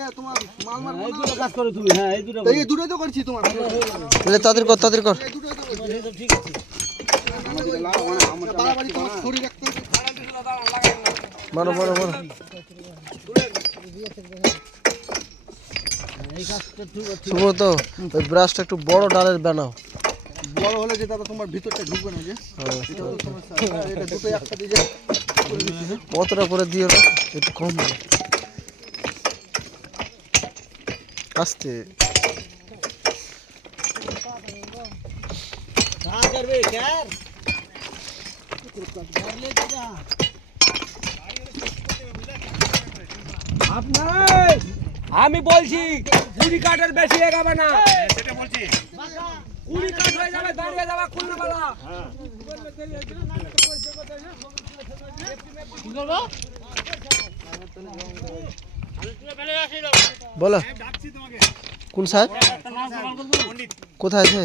নিয়ে তোমার মাল মাল এই দুটো কাজ করো তুমি। হ্যাঁ এই দুটো এই দুটোই তো করছি তোমার তাহলে তাদের কর এই দুটোই তো করছি ঠিক আছে। বাড়াবাড়ি তোমার শরীর রাখতে হবে বড় বড় বড় এই কাজটা ঠিক আছে। সুব্রত ওই ব্রাশটা একটু বড় ডালের বানাও। বড় হলে যে দাদা তোমার ভিতরটা ঢুকবে না যে এটা তো সমস্যা এটা দুটোই একসাথে যে করে দিচ্ছি না কতটা করে দিও না একটু কম দিও। আস্তে कहाँ कर बे यार कर ले जा আপনার আমি বলছি 20 কাঠের বেশি এগাবে না সেটা বলছি 20 কাঠ হয়ে যাবে দাঁড়িয়ে যাবে খুলনা वाला হ্যাঁ বলো কোন সাহেব কোথায় আছে